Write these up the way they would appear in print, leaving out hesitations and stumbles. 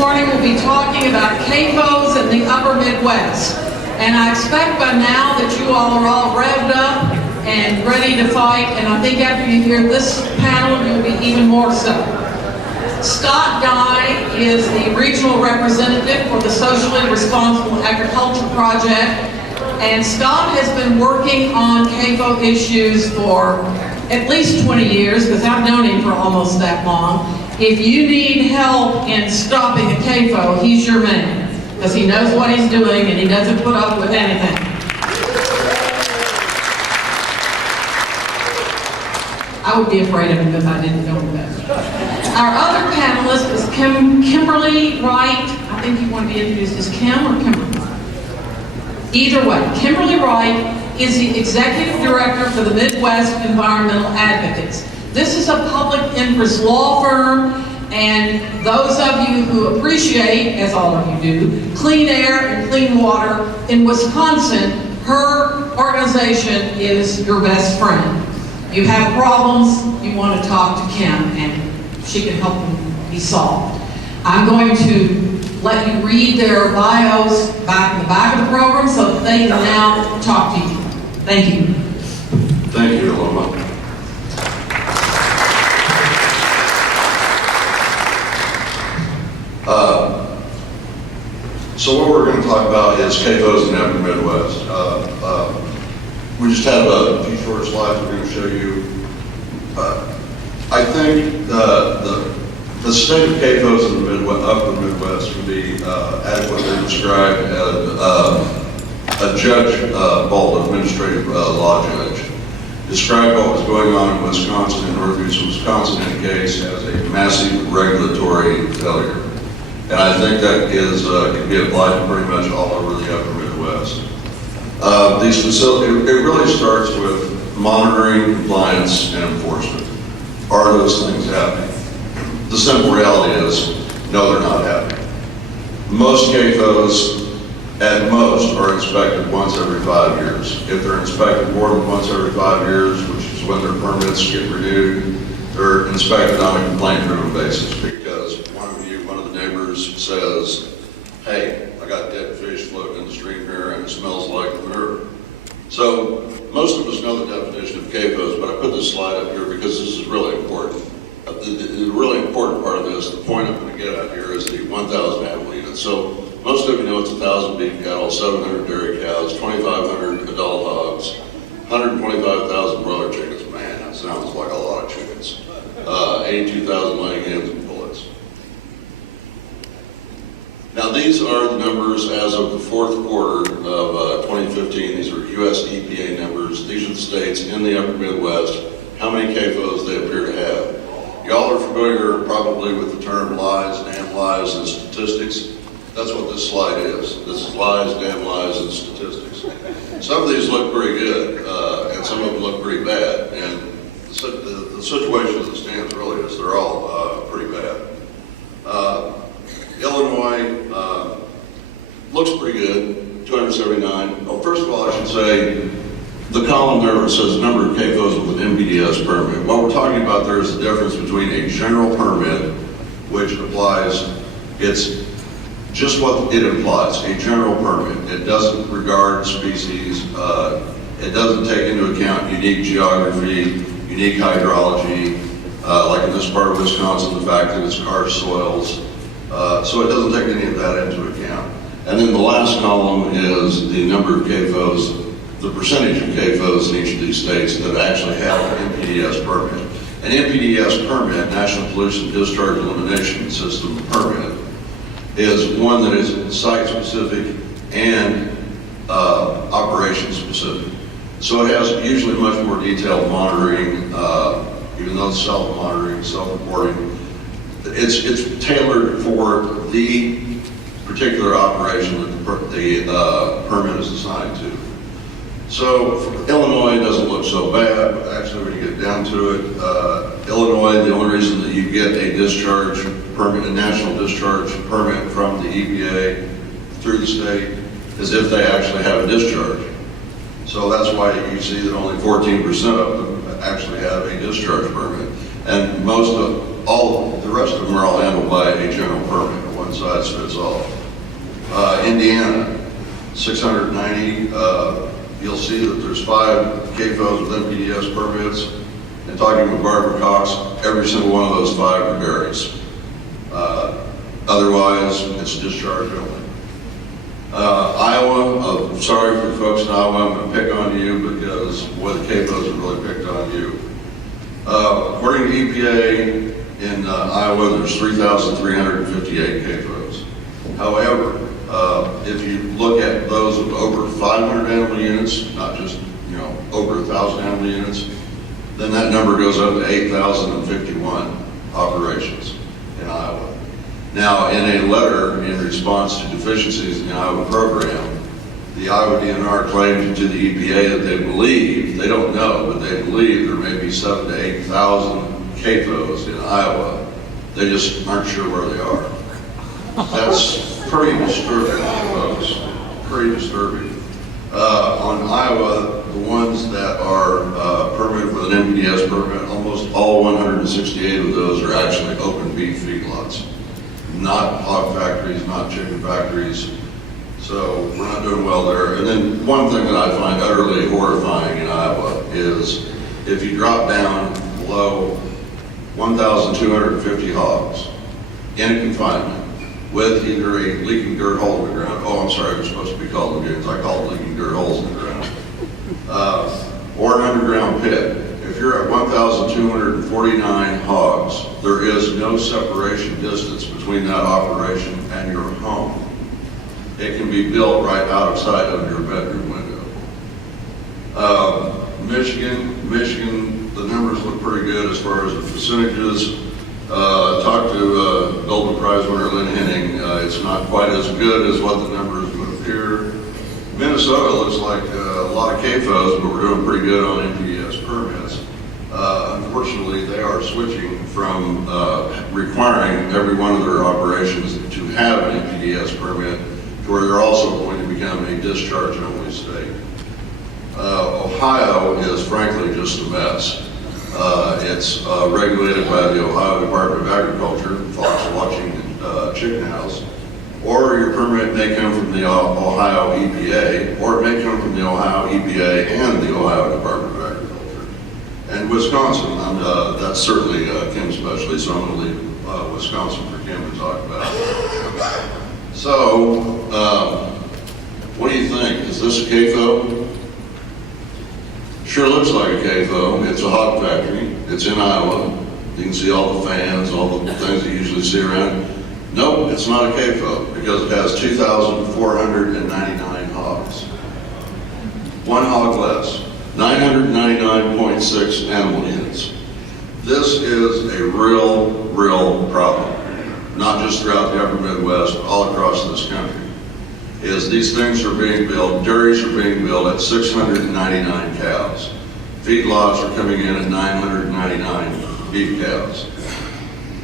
morning will be talking about CAFOs in the upper Midwest. And I expect by now that you all are all revved up and ready to fight, and I think after you hear this panel, you'll be even more so. Scott Dye is the regional representative for the Socially Responsible Agriculture Project, and Scott has been working on CAFO issues for at least 20 years, because I've known him for almost that long. If you need help in stopping a CAFO, he's your man, because he knows what he's doing and he doesn't put up with anything. I would be afraid of him if I didn't know him better. Our other panelist is Kimberly Wright. I think you want to be introduced as Kim or Kimberly? Either way, Kimberly Wright is the Executive Director for the Midwest Environmental Advocates. This is a public interest law firm, and those of you who appreciate, as all of you do, clean air and clean water in Wisconsin, her organization is your best friend. You have problems, you want to talk to Kim, and she can help them be solved. I'm going to let you read their bios back in the back of the program so that they can now talk to you. Thank you. Thank you, Aloma. So what we're going to talk about is CAFOs in the upper Midwest. We just have a few short slides we're going to show you. I think the state of CAFOs in the upper Midwest can be adequately described as a Judge Bolt, administrative law judge, described what was going on in Wisconsin, in Northeast Wisconsin, in a case as a massive regulatory failure. And I think that is can be applied to pretty much all over the upper Midwest. These facilities, it really starts with monitoring, compliance, and enforcement. Are those things happening? The simple reality is, no, they're not happening. Most CAFOs, at most, are inspected once every 5 years. If they're inspected more than once every 5 years, which is when their permits get renewed, they're inspected on a complaint-driven basis, because one of the neighbors says, hey, I got dead fish floating in the stream here and it smells like manure. So most of us know the definition of CAFOs, but I put this slide up here because this is really important. The really important part of this, the point I'm going to get at here, is the 1,000 animal units. So most of you know it's 1,000 beef cattle, 700 dairy cows, 2,500 adult hogs, 125,000 broiler chickens. Man, that sounds like a lot of chickens. 82,000 laying hens and pullets. Now these are the numbers as of the fourth quarter of 2015. These are U.S. EPA numbers. These are the states in the upper Midwest, how many CAFOs they appear to have. Y'all are familiar probably with the term lies, damn lies, and statistics. That's what this slide is. This is lies, damn lies, and statistics. Some of these look pretty good, and some of them look pretty bad. And the situation as it stands really is they're all pretty bad. Illinois looks pretty good, 279. Oh, first of all, I should say, the column there says number of CAFOs with an MPDS permit. What we're talking about there is the difference between a general permit, which applies, it's just what it implies, a general permit. It doesn't regard species, it doesn't take into account unique geography, unique hydrology, like in this part of Wisconsin, the fact that it's karst soils. So it doesn't take any of that into account. And then the last column is the number of CAFOs, the percentage of CAFOs in each of these states that actually have an NPDES permit. An NPDES permit, National Pollution Discharge Elimination System permit, is one that is site-specific and operation-specific. So it has usually much more detailed monitoring, even though it's self-monitoring, self-reporting. It's tailored for the particular operation that the permit is assigned to. So Illinois doesn't look so bad, but actually when you get down to it, Illinois, the only reason that you get a discharge permit, a national discharge permit from the EPA through the state, is if they actually have a discharge. So that's why you see that only 14% of them actually have a discharge permit. And most of, all, the rest of them are all handled by a general permit, a one size fits all. Indiana, 690. You'll see that there's 5 CAFOs with NPDES permits. And talking with Barbara Cox, every single one of those 5 varies. Otherwise, it's discharge only. Iowa, sorry for the folks in Iowa, I'm going to pick on you because, boy, the CAFOs have really picked on you. According to EPA, in Iowa, there's 3,358 CAFOs. However, if you look at those with over 500 animal units, not just, over 1,000 animal units, then that number goes up to 8,051 operations in Iowa. Now, in a letter in response to deficiencies in the Iowa program, the Iowa DNR claimed to the EPA that they believe, they don't know, but they believe there may be 7,000 to 8,000 CAFOs in Iowa. They just aren't sure where they are. That's pretty disturbing, folks. Pretty disturbing. On Iowa, the ones that are permitted with an NPDES permit, almost all 168 of those are actually open beef feedlots. Not hog factories, not chicken factories. So we're not doing well there. And then one thing that I find utterly horrifying in Iowa is if you drop down below 1,250 hogs in a confinement with either a leaking dirt hole in the ground, oh, I'm sorry, it was supposed to be called lagoons, I call it leaking dirt holes in the ground, or an underground pit. If you're at 1,249 hogs, there is no separation distance between that operation and your home. It can be built right outside of your bedroom window. Michigan, the numbers look pretty good as far as the percentages. Talked to Golden Prize winner Lynn Henning. It's not quite as good as what the numbers would appear. Minnesota looks like a lot of CAFOs, but we're doing pretty good on NPDES permits. Unfortunately, they are switching from requiring every one of their operations to have an NPDES permit to where they're also going to become a discharge-only state. Ohio is frankly just a mess. It's regulated by the Ohio Department of Agriculture, fox watching and chicken house, or your permit may come from the Ohio EPA, or it may come from the Ohio EPA and the Ohio Department of Agriculture. And Wisconsin, that's certainly Kim's specialty, so I'm going to leave Wisconsin for Kim to talk about. So, what do you think? Is this a CAFO? Sure looks like a CAFO. It's a hog factory. It's in Iowa. You can see all the fans, all the things that you usually see around. Nope, it's not a CAFO because it has 2,499 hogs. One hog less. 999.6 animal units. This is a real problem. Not just throughout the upper Midwest, all across this country. Is these things are being built, dairies are being built at 699 cows. Feedlots are coming in at 999 beef cows.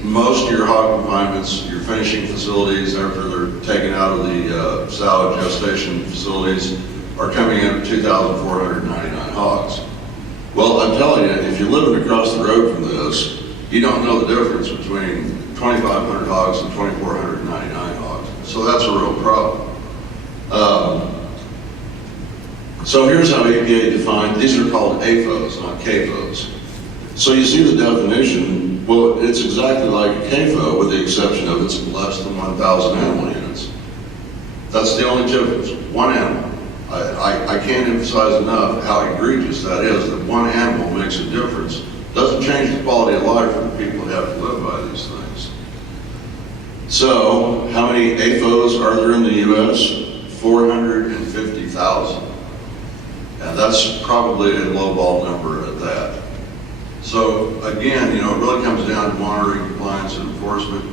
Most of your hog confinements, your finishing facilities, after they're taken out of the sow gestation facilities, are coming in at 2,499 hogs. Well, I'm telling you, if you're living across the road from this, you don't know the difference between 2,500 hogs and 2,499 hogs. So that's a real problem. So here's how EPA defined, these are called AFOs, not CAFOs. So you see the definition, well, it's exactly like a CAFO with the exception of it's less than 1,000 animal units. That's the only difference, one animal. I can't emphasize enough how egregious that is, that one animal makes a difference. Doesn't change the quality of life for the people that have to live by these things. So, how many AFOs are there in the U.S.? 450,000. And that's probably a lowball number at that. So, again, it really comes down to monitoring, compliance, and enforcement.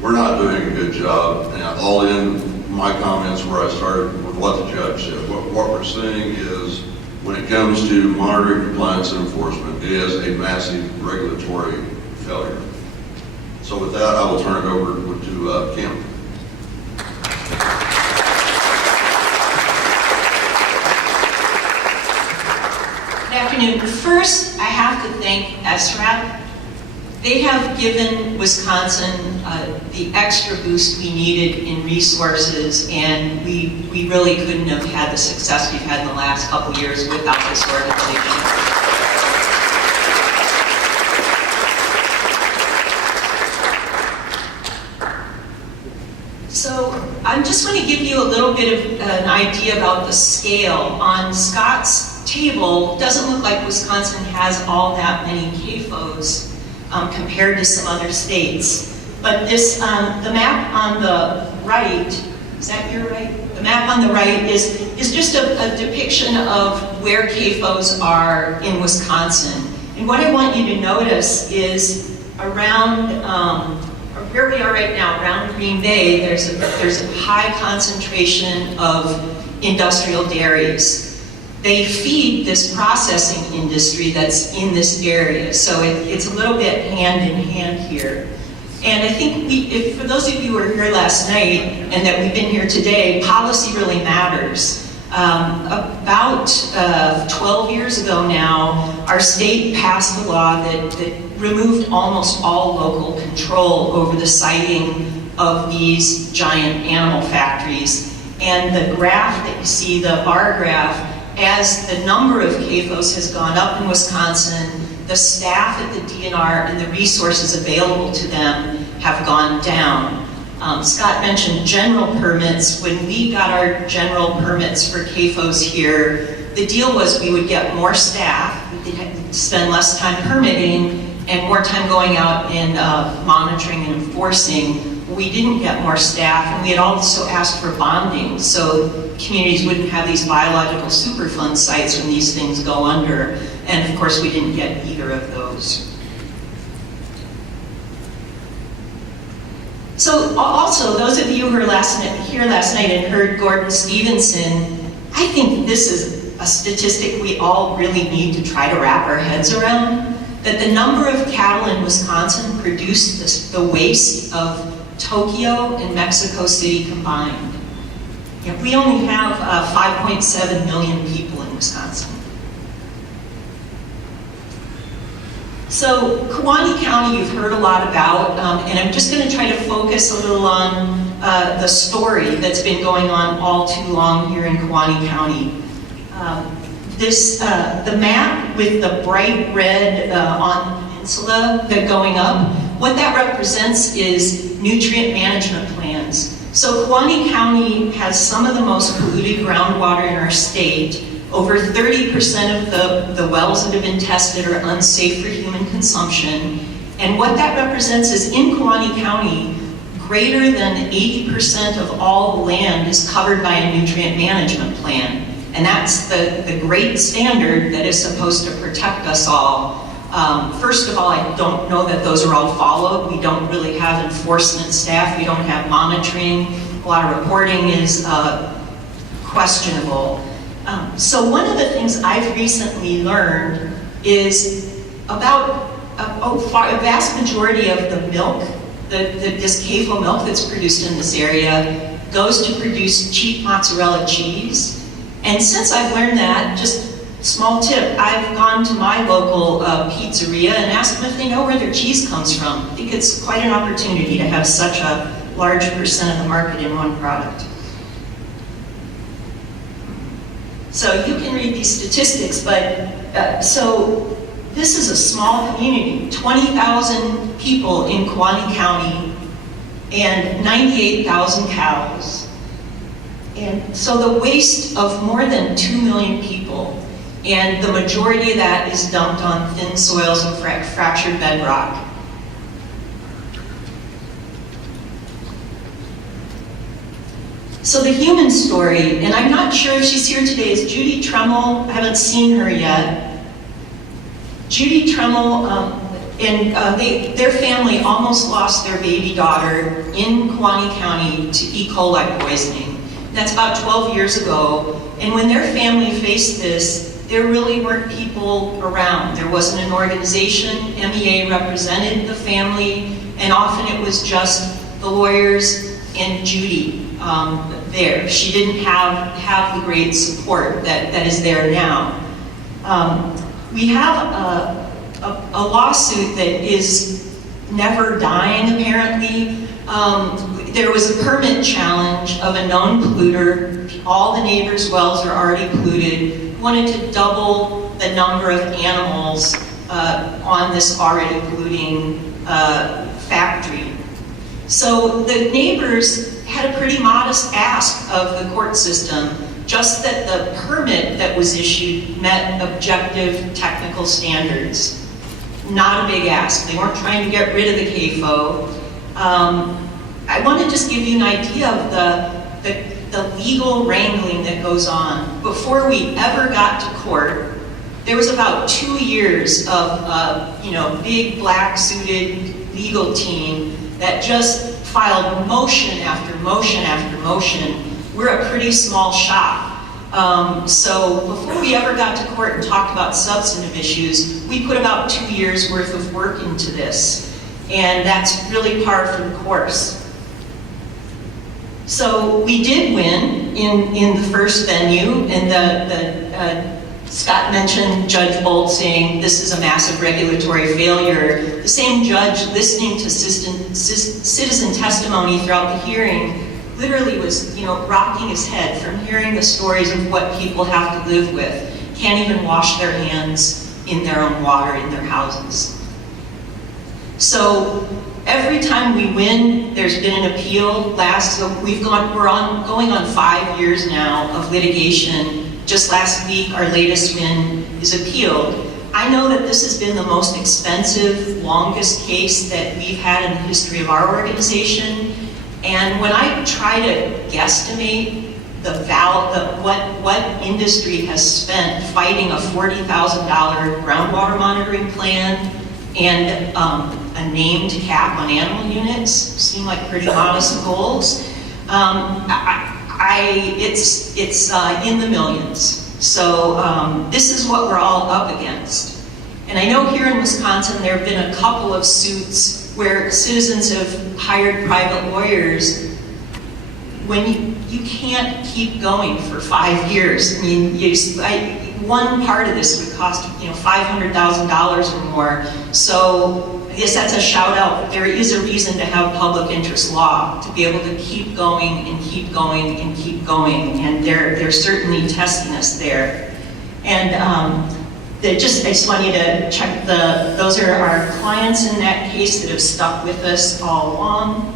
We're not doing a good job. And I'll end my comments where I started with what the judge said. What we're seeing is, when it comes to monitoring, compliance, and enforcement, it is a massive regulatory failure. So with that, I will turn it over to Kim. Good afternoon. First, I have to thank SRAP. They have given Wisconsin the extra boost we needed in resources, and we really couldn't have had the success we've had in the last couple of years without this organization. So I'm just going to give you a little bit of an idea about the scale. On Scott's table, it doesn't look like Wisconsin has all that many CAFOs compared to some other states. But this, the map on the right, is that your right? The map on the right is just a depiction of where CAFOs are in Wisconsin. And what I want you to notice is around, where we are right now, around Green Bay, there's a high concentration of industrial dairies. They feed this processing industry that's in this area, so it's a little bit hand in hand here. And I think for those of you who were here last night and that we've been here today, policy really matters. About 12 years ago now, our state passed a law that removed almost all local control over the siting of these giant animal factories. And the graph that you see, the bar graph, as the number of CAFOs has gone up in Wisconsin, the staff at the DNR and the resources available to them have gone down. Scott mentioned general permits. When we got our general permits for CAFOs here, the deal was we would get more staff, we could spend less time permitting and more time going out and monitoring and enforcing. We didn't get more staff, and we had also asked for bonding so communities wouldn't have these biological Superfund sites when these things go under. And of course, we didn't get either of those. So also, those of you who were here last night and heard Gordon Stevenson, I think this is a statistic we all really need to try to wrap our heads around, that the number of cattle in Wisconsin produce the waste of Tokyo and Mexico City combined. We only have 5.7 million people in Wisconsin. So Kewaunee County you've heard a lot about, and I'm just going to try to focus a little on the story that's been going on all too long here in Kewaunee County. The map with the bright red on the peninsula that going up, what that represents is nutrient management plans. So Kewaunee County has some of the most polluted groundwater in our state. Over 30% of the wells that have been tested are unsafe for human consumption. And what that represents is in Kewaunee County, greater than 80% of all the land is covered by a nutrient management plan. And that's the great standard that is supposed to protect us all. First of all, I don't know that those are all followed. We don't really have enforcement staff. We don't have monitoring. A lot of reporting is questionable. So one of the things I've recently learned is about a vast majority of the milk, this CAFO milk that's produced in this area, goes to produce cheap mozzarella cheese. And since I've learned that, just small tip, I've gone to my local pizzeria and asked them if they know where their cheese comes from. I think it's quite an opportunity to have such a large percent of the market in one product. So you can read these statistics, but so this is a small community, 20,000 people in Kewaunee County and 98,000 cows. And so the waste of more than 2 million people, and the majority of that is dumped on thin soils and fractured bedrock. So the human story, and I'm not sure if she's here today, is Judy Tremmel. I haven't seen her yet. Judy Tremmel their family almost lost their baby daughter in Kewaunee County to E. coli poisoning. That's about 12 years ago. And when their family faced this, there really weren't people around. There wasn't an organization. MEA represented the family, and often it was just the lawyers and Judy there. She didn't have the great support that is there now. We have a lawsuit that is never dying apparently. There was a permit challenge of a known polluter. All the neighbors' wells are already polluted. Wanted to double the number of animals on this already polluting factory. So the neighbors had a pretty modest ask of the court system, just that the permit that was issued met objective technical standards. Not a big ask. They weren't trying to get rid of the CAFO. I want to just give you an idea of the legal wrangling that goes on. Before we ever got to court, there was about 2 years of big black suited legal team that just filed motion after motion after motion. We're a pretty small shop. So before we ever got to court and talked about substantive issues, we put about 2 years worth of work into this. And that's really par for the course. So we did win in the first venue, and Scott mentioned Judge Bolt saying this is a massive regulatory failure. The same judge listening to citizen testimony throughout the hearing literally was, rocking his head from hearing the stories of what people have to live with. Can't even wash their hands in their own water in their houses. So every time we win, there's been an appeal. We're going on 5 years now of litigation. Just last week, our latest win is appealed. I know that this has been the most expensive, longest case that we've had in the history of our organization. And when I try to guesstimate what industry has spent fighting a $40,000 groundwater monitoring plan and a named cap on animal units, seem like pretty modest goals. It's in the millions. So this is what we're all up against. And I know here in Wisconsin there have been a couple of suits where citizens have hired private lawyers. When you can't keep going for 5 years. I mean, one part of this would cost $500,000 or more. So I guess that's a shout out. There is a reason to have public interest law, to be able to keep going and keep going and keep going. And they're certainly testing us there. And I just want you to check those are our clients in that case that have stuck with us all along.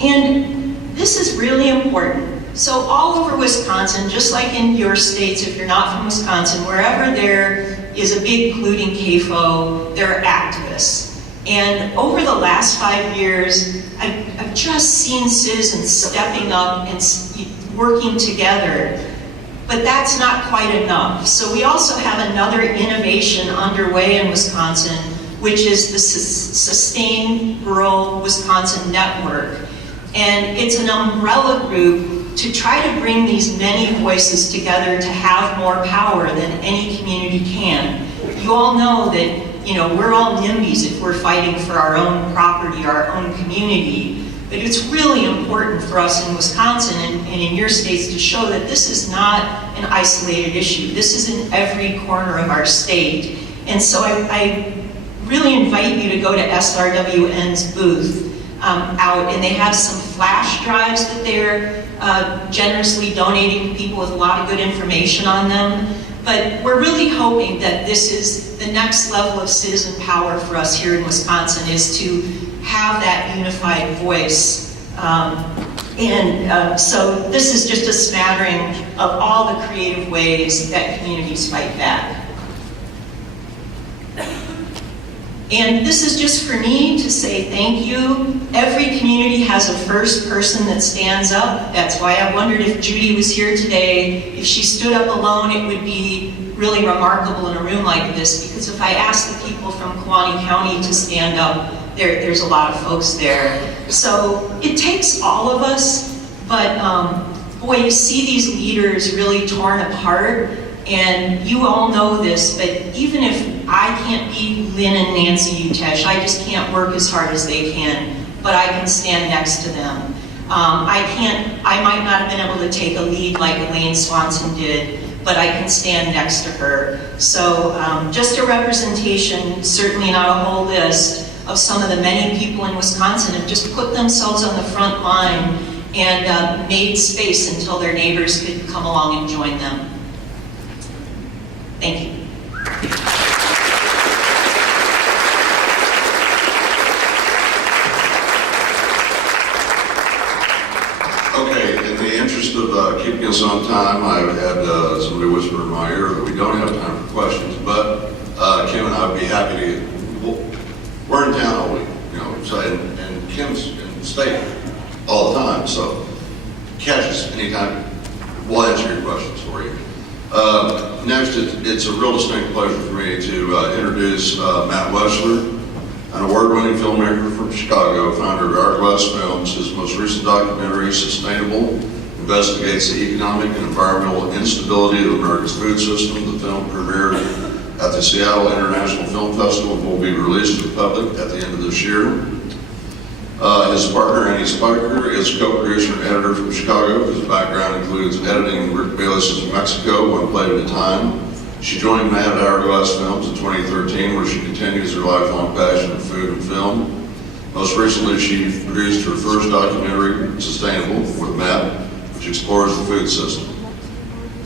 And this is really important. So all over Wisconsin, just like in your states, if you're not from Wisconsin, wherever there is a big polluting CAFO, there are activists. And over the last 5 years, I've just seen citizens stepping up and working together. But that's not quite enough. So we also have another innovation underway in Wisconsin, which is the Sustain Rural Wisconsin Network. And it's an umbrella group to try to bring these many voices together to have more power than any community can. You all know that, we're all NIMBYs if we're fighting for our own property, our own community. But it's really important for us in Wisconsin and in your states to show that this is not an isolated issue. This is in every corner of our state. And so I really invite you to go to SRWN's booth out, and they have some flash drives that they're generously donating to people with a lot of good information on them. But we're really hoping that this is the next level of citizen power for us here in Wisconsin, is to have that unified voice. So this is just a smattering of all the creative ways that communities fight back. And this is just for me to say thank you. Every community has a first person that stands up. That's why I wondered if Judy was here today. If she stood up alone, it would be really remarkable in a room like this, because if I asked the people from Kewaunee County to stand up, there's a lot of folks there. So it takes all of us, but boy, you see these leaders really torn apart, and you all know this, but even if I can't be Lynn and Nancy Utesh, I just can't work as hard as they can, but I can stand next to them. I might not have been able to take a lead like Elaine Swanson did, but I can stand next to her. So just a representation, certainly not a whole list, of some of the many people in Wisconsin have just put themselves on the front line and made space until their neighbors could come along and join them. Thank you. Okay, in the interest of keeping us on time, I've had somebody whisper in my ear that we don't have time for questions, but Kim and I would be happy to. We're in town all week, so, and Kim's in the state all the time, so catch us anytime. We'll answer your questions for you. Next, it's a real distinct pleasure for me to introduce Matt Wessler, an award-winning filmmaker from Chicago, founder of Hourglass Films. His most recent documentary, Sustainable, investigates the economic and environmental instability of America's food system. The film premiered at the Seattle International Film Festival and will be released to the public at the end of this year. His partner, Annie Spiker, is co-producer and editor from Chicago. His background includes editing Rick Bayless's Mexico, One Plate at a Time. She joined Matt at Hourglass Films in 2013, where she continues her lifelong passion for food and film. Most recently, she produced her first documentary, Sustainable, with Matt, which explores the food system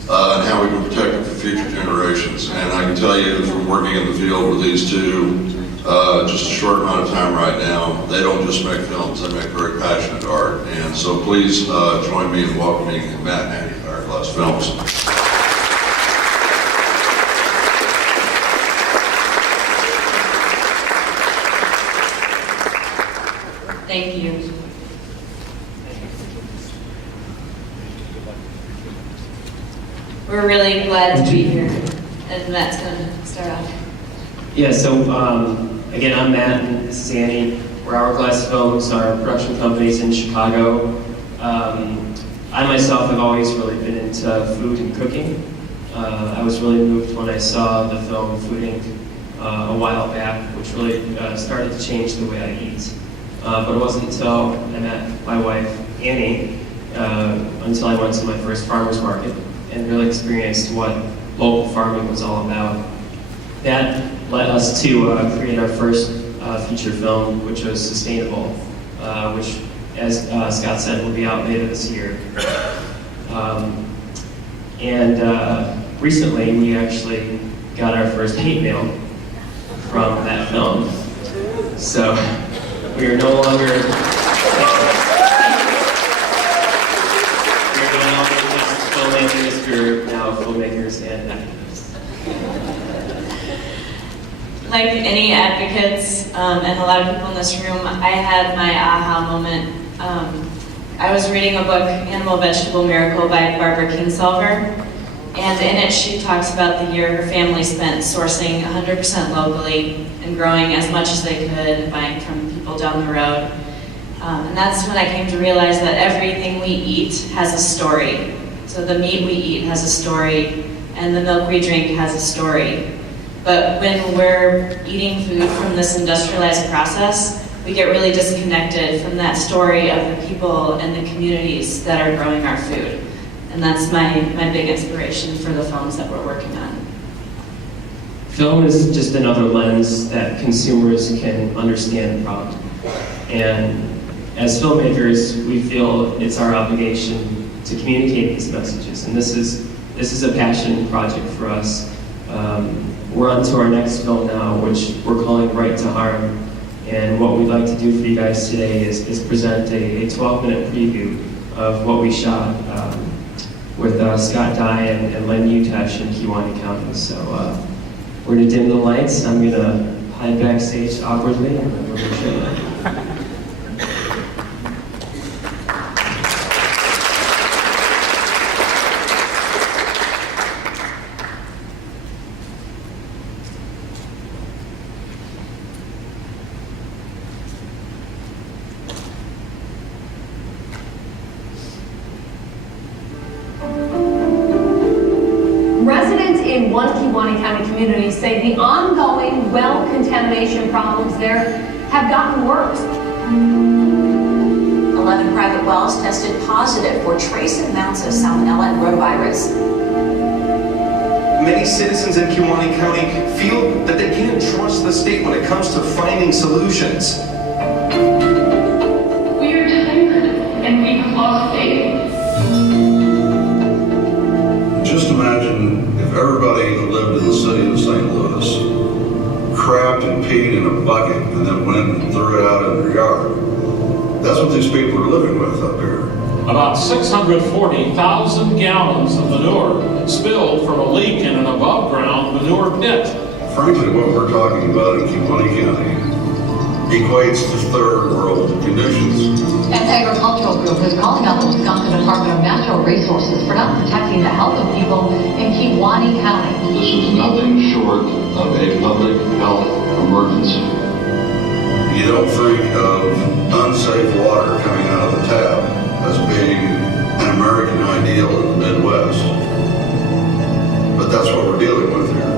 and how we can protect it for future generations. And I can tell you from working in the field with these two, just a short amount of time right now, they don't just make films, they make very passionate art. And so please join me in welcoming Matt and Annie to Hourglass Films. Thank you. We're really glad to be here. And Matt's going to start off. Yeah, so again, I'm Matt and this is Annie. We're Hourglass Films, our production companies in Chicago. I myself have always really been into food and cooking. I was really moved when I saw the film Food Inc. A while back, which really started to change the way I eat. But it wasn't until I met my wife, Annie, until I went to my first farmer's market and really experienced what local farming was all about. That led us to create our first feature film, which was Sustainable, which, as Scott said, will be out later this year. Recently, we actually got our first hate mail from that film. So we are no longer just filmmakers, we're now filmmakers and activists. Like any advocates, and a lot of people in this room, I had my aha moment. I was reading a book, Animal Vegetable Miracle by Barbara Kingsolver, and in it she talks about the year her family spent sourcing 100% locally and growing as much as they could and buying from people down the road. And that's when I came to realize that everything we eat has a story. So the meat we eat has a story, and the milk we drink has a story. But when we're eating food from this industrialized process, we get really disconnected from that story of the people and the communities that are growing our food. And that's my big inspiration for the films that we're working on. Film is just another lens that consumers can understand the product. And as filmmakers, we feel it's our obligation to communicate these messages. And this is a passion project for us. We're on to our next film now, which we're calling Right to Harm. And what we'd like to do for you guys today is present a 12-minute preview of what we shot with Scott Dye and Len Utesh in Kewaunee County. So we're gonna dim the lights. I'm gonna hide backstage awkwardly, and then we're gonna show you. Residents in one Kewaunee County community say the ongoing well contamination problems there have gotten worse. 11 private wells tested positive for trace amounts of salmonella and rotavirus. Many citizens in Kewaunee County feel that they can't trust the state when it comes to finding solutions. We are tired and we have lost faith. Just imagine if everybody who lived in the city of St. Louis crapped and peed in a bucket and then went and threw it out in their yard. That's what these people are living with up here. About 640,000 gallons of manure spilled from a leak in an above-ground manure pit. Frankly, what we're talking about in Kewaunee County equates to third world conditions. An agricultural group is calling out the Wisconsin Department of Natural Resources for not protecting the health of people in Kewaunee County. This was nothing short of a public health emergency. You don't think of unsafe water coming out of the tap as being an American ideal in the Midwest. But that's what we're dealing with here.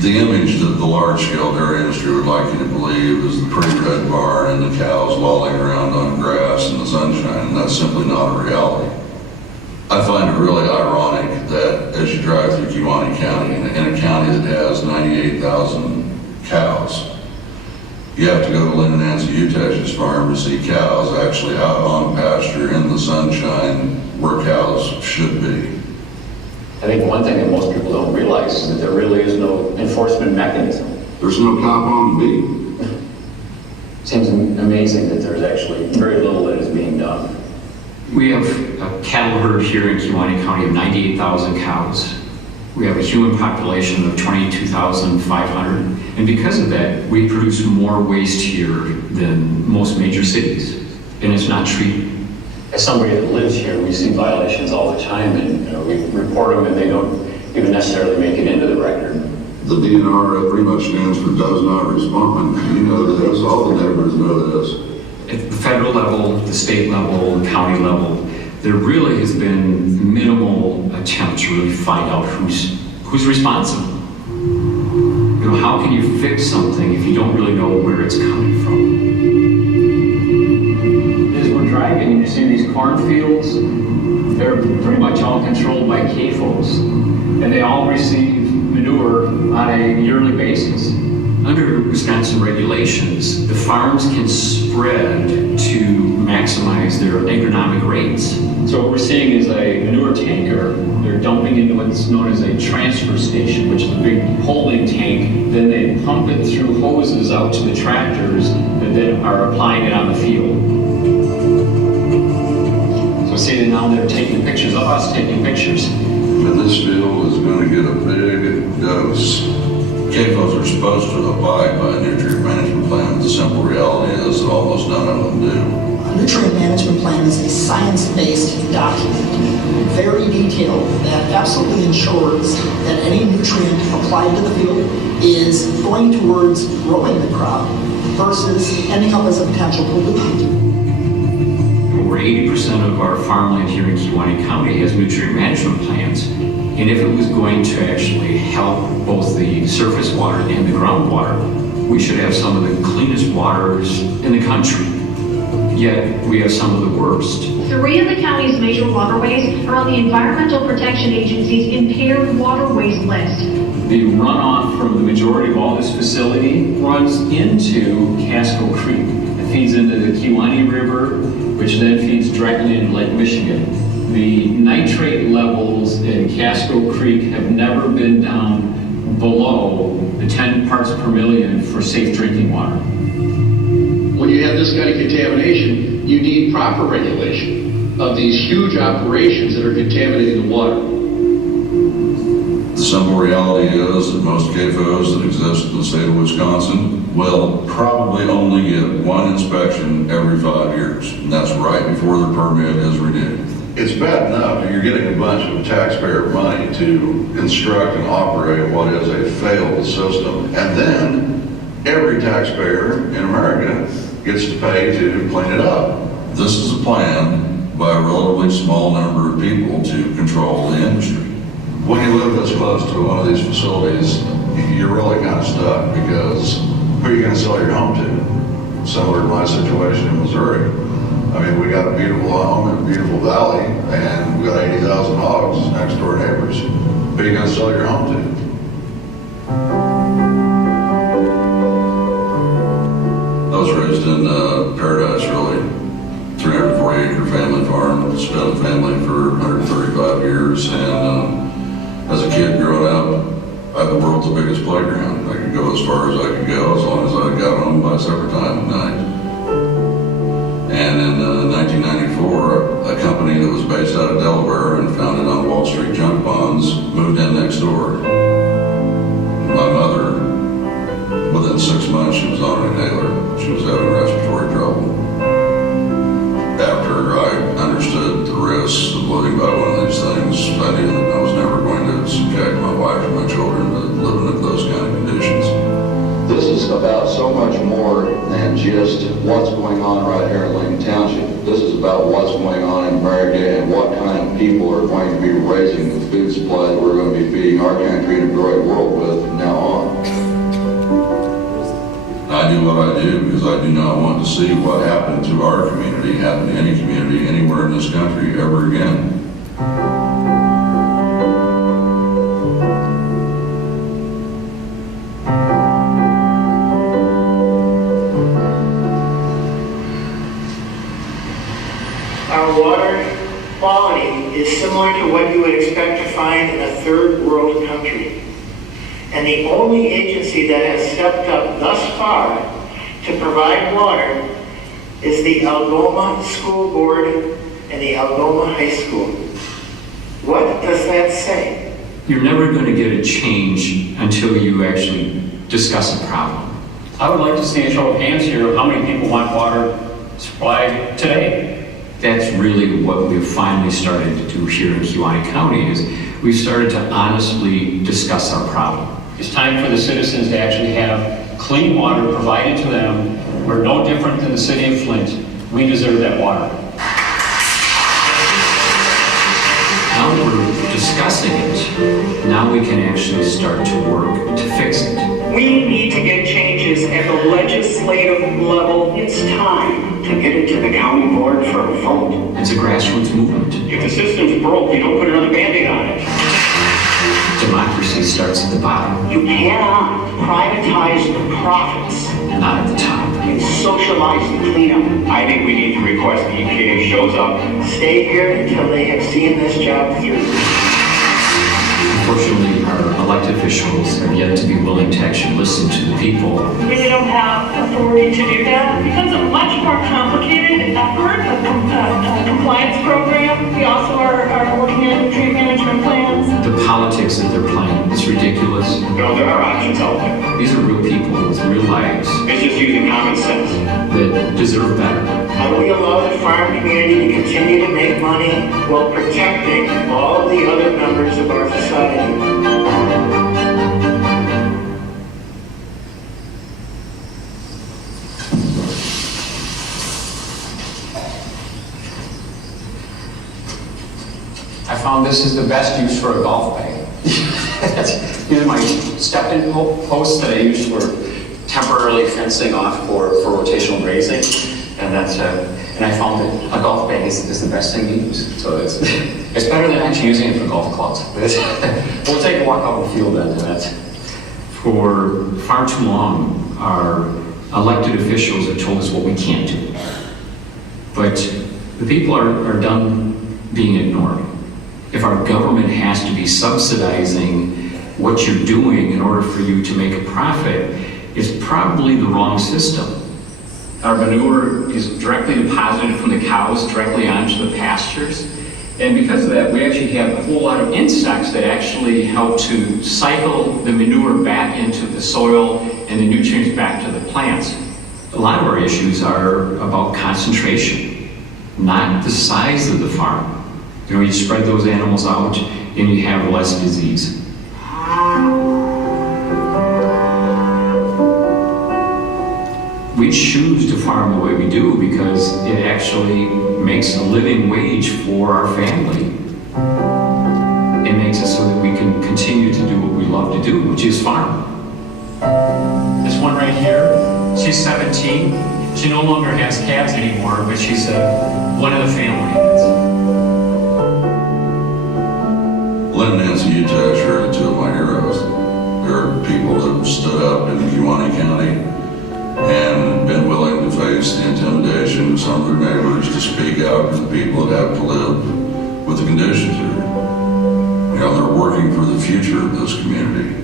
The image that the large-scale dairy industry would like you to believe is the pretty red barn and the cows lolling around on grass in the sunshine, and that's simply not a reality. I find it really ironic that as you drive through Kewaunee County, in a county that has 98,000 cows, you have to go to Lynn and Nancy Utash's farm to see cows actually out on pasture in the sunshine where cows should be. I think one thing that most people don't realize is that there really is no enforcement mechanism. There's no cop on the beat. Seems amazing that there's actually very little that is being done. We have a cattle herd here in Kewaunee County of 98,000 cows. We have a human population of 22,500. And because of that, we produce more waste here than most major cities. And it's not treated. As somebody that lives here, we see violations all the time, and we report them, and they don't even necessarily make it into the record. The DNR pretty much stands for does not respond. You know this, all the neighbors know this. At the federal level, the state level, the county level, there really has been minimal attempt to really find out who's responsible. You know, how can you fix something if you don't really know where it's coming from? As we're driving and you see these cornfields, they're pretty much all controlled by CAFOs, and they all receive manure on a yearly basis. Under Wisconsin regulations, the farms can spread to maximize their agronomic rates. So what we're seeing is a manure tanker. They're dumping into what's known as a transfer station, which is a big holding tank. Then they pump it through hoses out to the tractors that then are applying it on the field. So see that now they're taking pictures of us taking pictures. And this field is going to get a big dose. CAFOs are supposed to abide by a nutrient management plan, but the simple reality is that almost none of them do. A nutrient management plan is a science-based document, very detailed, that absolutely ensures that any nutrient applied to the field is going towards growing the crop versus ending up as a potential pollutant. Over 80% of our farmland here in Kewaunee County has nutrient management plans. And if it was going to actually help both the surface water and the groundwater, we should have some of the cleanest waters in the country. Yet we have some of the worst. 3 of the county's major waterways are on the Environmental Protection Agency's impaired waterways list. The runoff from the majority of all this facility runs into Casco Creek. It feeds into the Kewaunee River, which then feeds directly into Lake Michigan. The nitrate levels in Casco Creek have never been down below the 10 parts per million for safe drinking water. When you have this kind of contamination, you need proper regulation of these huge operations that are contaminating the water. The simple reality is that most CAFOs that exist in the state of Wisconsin will probably only get one inspection every 5 years, and that's right before their permit is renewed. It's bad enough that you're getting a bunch of taxpayer money to construct and operate what is a failed system, and then every taxpayer in America gets to pay to clean it up. This is a plan by a relatively small number of people to control the industry. When you live this close to one of these facilities, you're really kind of stuck, because who are you going to sell your home to? Similar to my situation in Missouri. I mean, we got a beautiful home in a beautiful valley, and we got 80,000 hogs next door neighbors. Who are you going to sell your home to? I was raised in Paradise, really. 340-acre family farm. Spent the family for 135 years, and as a kid growing up, I had the world's biggest playground. I could go as far as I could go, as long as I got home by supper time at night. And in 1994, a company that was based out of Delaware and founded on Wall Street junk bonds moved in next door. My mother, within 6 months, she was on an inhaler. She was having respiratory trouble. After I understood the risks of living by one of these things, I knew that I was never going to subject my wife and my children to living in those kind of conditions. This is about so much more than just what's going on right here in Lincoln Township. This is about what's going on in America and what kind of people are going to be raising the food supply that we're going to be feeding our country and a growing world with from now on. I do what I do because I do not want to see what happened to our community happen to any community anywhere in this country ever again. Our water quality is similar to what you would expect to find in a third world country. And the only agency that has stepped up thus far to provide water is the Algoma School Board and the Algoma High School. What does that say? You're never going to get a change until you actually discuss a problem. I would like to see a show of hands here of how many people want water supplied today. That's really what we've finally started to do here in Kewaunee County, is we've started to honestly discuss our problem. It's time for the citizens to actually have clean water provided to them. We're no different than the city of Flint. We deserve that water. Now that we're discussing it, now we can actually start to work to fix it. We need to get changes at the legislative level. It's time to get it to the county board for a vote. It's a grassroots movement. If the system's broke, you don't put another Band-Aid on it. Democracy starts at the bottom. You cannot privatize the profits. Not at the top. And socialize the cleanup. I think we need to request the EPA shows up. Stay here until they have seen this job through. Unfortunately, our elected officials have yet to be willing to actually listen to the people. We really don't have authority to do that. It becomes a much more complicated effort, a compliance program. We also are working on nutrient management plans. The politics that they're playing is ridiculous. No, there are options out there. These are real people with real lives. It's just using common sense. That deserve better. How do we allow the farm community to continue to make money while protecting all the other members of our society? I found this is the best use for a golf bag. These are my step-in posts that I use for temporarily fencing off for rotational grazing, and and I found that a golf bag is the best thing to use. So it's better than actually using it for golf clubs. We'll take a walk out in the field then. That's For far too long, our elected officials have told us what we can't do. But the people are done being ignored. If our government has to be subsidizing what you're doing in order for you to make a profit, it's probably the wrong system. Our manure is directly deposited from the cows directly onto the pastures. And because of that, we actually have a whole lot of insects that actually help to cycle the manure back into the soil and the nutrients back to the plants. A lot of our issues are about concentration, not the size of the farm. You know, you spread those animals out and you have less disease. we choose to farm the way we do because it actually makes a living wage for our family. It makes it so that we can continue to do what we love to do, which is farm. This one right here, she's 17. She no longer has calves anymore, but she's one of the family. Lynn and Nancy, you are two of my heroes. There are people that have stood up in Kewaunee County and been willing to face the intimidation of some of their neighbors to speak out for the people that have to live with the conditions here. You know, they're working for the future of this community.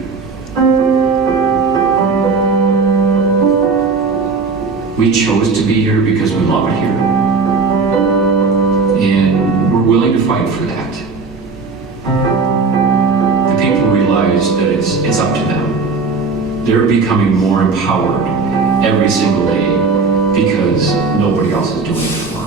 We chose to be here because we love it here. And we're willing to fight for that. The people realize that it's up to them. They're becoming more empowered every single day because nobody else is doing it for them.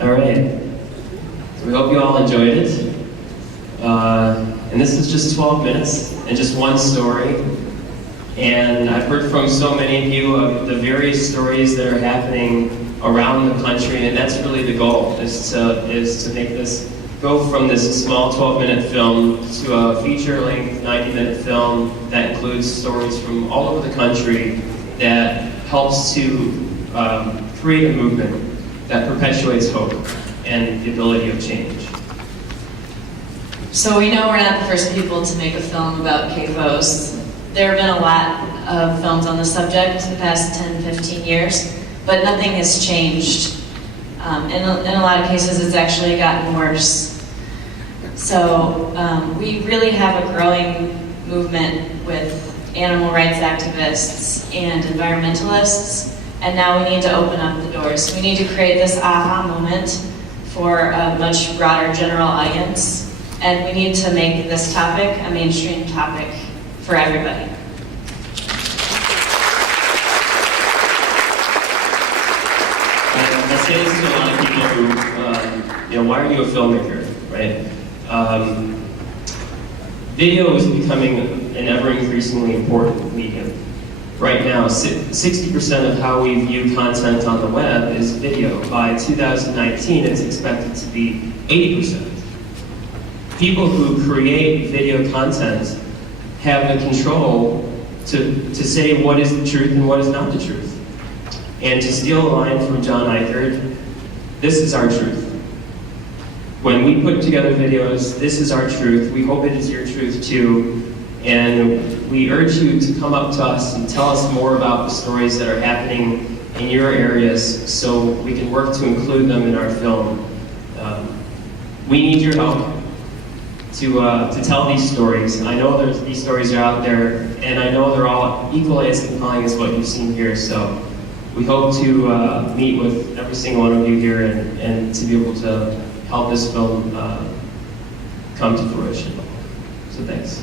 All right. We hope you all enjoyed it. And this is just 12 minutes and just one story. And I've heard from so many of you of the various stories that are happening around the country, and that's really the goal, is to make this go from this small 12-minute film to a feature-length 90-minute film that includes stories from all over the country that helps to create a movement that perpetuates hope and the ability of change. So we know we're not the first people to make a film about CAFOs. There have been a lot of films on the subject the past 10, 15 years, but nothing has changed. In a lot of cases, it's actually gotten worse. So we really have a growing movement with animal rights activists and environmentalists, and now we need to open up the doors. We need to create this aha moment for a much broader general audience, and we need to make this topic a mainstream topic for everybody. I say this to a lot of people who, why are you a filmmaker, right? Video is becoming an ever increasingly important medium. Right now, 60% of how we view content on the web is video. By 2019, it's expected to be 80%. People who create video content have the control to say what is the truth and what is not the truth. And to steal a line from John Eichert, this is our truth. When we put together videos, this is our truth. We hope it is your truth too. And we urge you to come up to us and tell us more about the stories that are happening in your areas so we can work to include them in our film. We need your help to tell these stories. I know these stories are out there, and I know they're all equally as compelling as what you've seen here. So we hope to meet with every single one of you here and to be able to help this film come to fruition. So thanks.